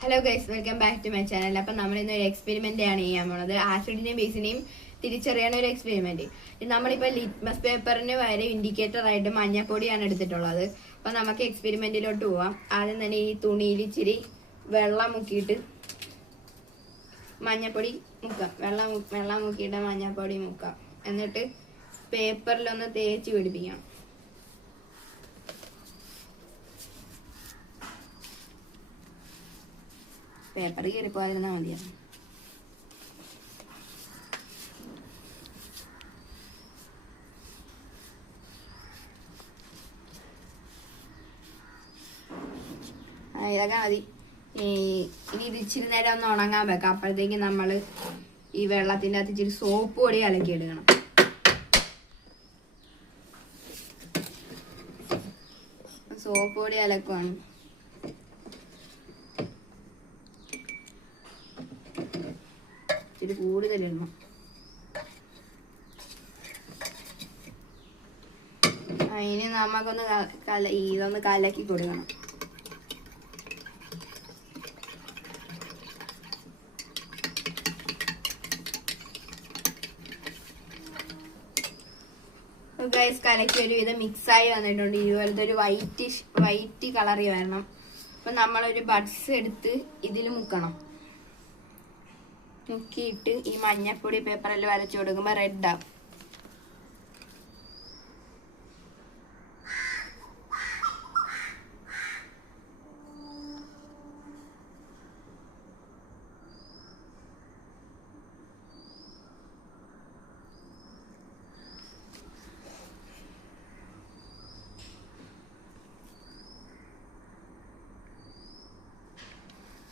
Hello guys, welcome back to my channel. അപ്പം നമ്മൾ ഇന്നൊരു എക്സ്പെരിമെന്റ് ആണ് ചെയ്യാൻ പോണത്. ആസിഡിനെയും ബേസിനെയും തിരിച്ചറിയാൻ ഒരു എക്സ്പെരിമെന്റ്. നമ്മളിപ്പോൾ ലിറ്റ്മസ് പേപ്പറിന് വരെ ഇൻഡിക്കേറ്റർ ആയിട്ട് മഞ്ഞപ്പൊടിയാണ് എടുത്തിട്ടുള്ളത്. അപ്പം നമുക്ക് എക്സ്പെരിമെന്റിലോട്ട് പോവാം. ആദ്യം തന്നെ ഈ തുണിയിൽ ഇച്ചിരി വെള്ളം മുക്കിയിട്ട് മഞ്ഞപ്പൊടി മുക്കാം. വെള്ളം മുക്കിയിട്ട് മഞ്ഞപ്പൊടി മുക്കാം. എന്നിട്ട് പേപ്പറിലൊന്ന് തേച്ച് പിടിപ്പിക്കാം. പേപ്പർ കീറിപ്പോയിരുന്നാൽ മതിയായിരുന്നു. ഇതൊക്കെ മതി. ഇനി ഇത് ഇച്ചിരി നേരം ഒന്ന് ഉണങ്ങാൻ വെക്കാം. അപ്പോഴത്തേക്ക് നമ്മൾ ഈ വെള്ളത്തിൻ്റെ അകത്ത് ഇച്ചിരി സോപ്പ് പൊടി കലക്കി എടുക്കണം. സോപ്പ് പൊടി കലക്കുവാണ്. ഇച്ചിരി കൂടുതലിടണം. ഇനി നമുക്കൊന്ന് ഇതൊന്ന് കലക്കി കൊടുക്കണം. ഗൈസ്, കലക്കി ഒരുവിധം മിക്സായി വന്നിട്ടുണ്ട്. ഇതുപോലത്തെ ഒരു വൈറ്റ് കളറി വരണം. അപ്പൊ നമ്മളൊരു ബഡ്സ് എടുത്ത് ഇതിൽ മുക്കണം. മുക്കിയിട്ട് ഈ മഞ്ഞപ്പൊടി പേപ്പറിൽ വരച്ചു കൊടുക്കുമ്പോൾ റെഡ് ആവും.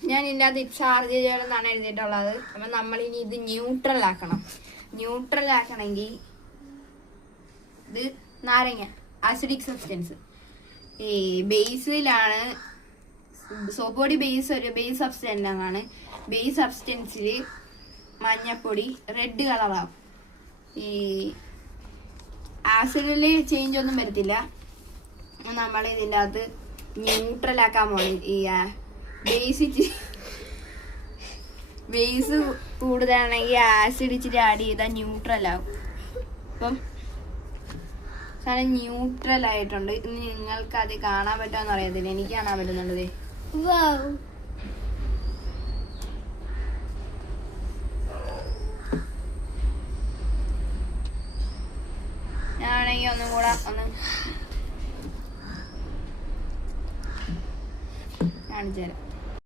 ഞാൻ ഇതിൻ്റെ അത് ചാർജ് ചെയ്യണമെന്നാണ് എഴുതിയിട്ടുള്ളത്. അപ്പം നമ്മളിനി ഇത് ന്യൂട്രൽ ആക്കണമെങ്കിൽ ഇത് നാരങ്ങ ആസിഡിക് സബ്സ്റ്റൻസ് ഈ ബേസിലാണ്. സോപ്പ് പൊടി ഒരു ബേസ് സബ്സ്റ്റൻസ് ആണ്. ബേസ് സബ്സ്റ്റൻസിൽ മഞ്ഞപ്പൊടി റെഡ് കളറാവും. ഈ ആസിഡിൽ ചേഞ്ച് ഒന്നും വരത്തില്ല. നമ്മൾ ഇതിൻ്റെ അകത്ത് ന്യൂട്രൽ ആക്കാൻ പോകണം. ഈ ബേസ് കൂടുതലാണെങ്കിൽ ആസിഡ് ഇച്ചിരി ആഡ് ചെയ്താൽ ന്യൂട്രൽ ആവും. അപ്പം സാധനം ന്യൂട്രൽ ആയിട്ടുണ്ട്. ഇനി നിങ്ങൾക്ക് അത് കാണാൻ പറ്റുമെന്ന് അറിയത്തില്ല. എനിക്ക് കാണാൻ പറ്റുന്നുണ്ട്. ഞാനാണെങ്കിൽ ഒന്നും കൂടെ കാണിച്ചു തരാം.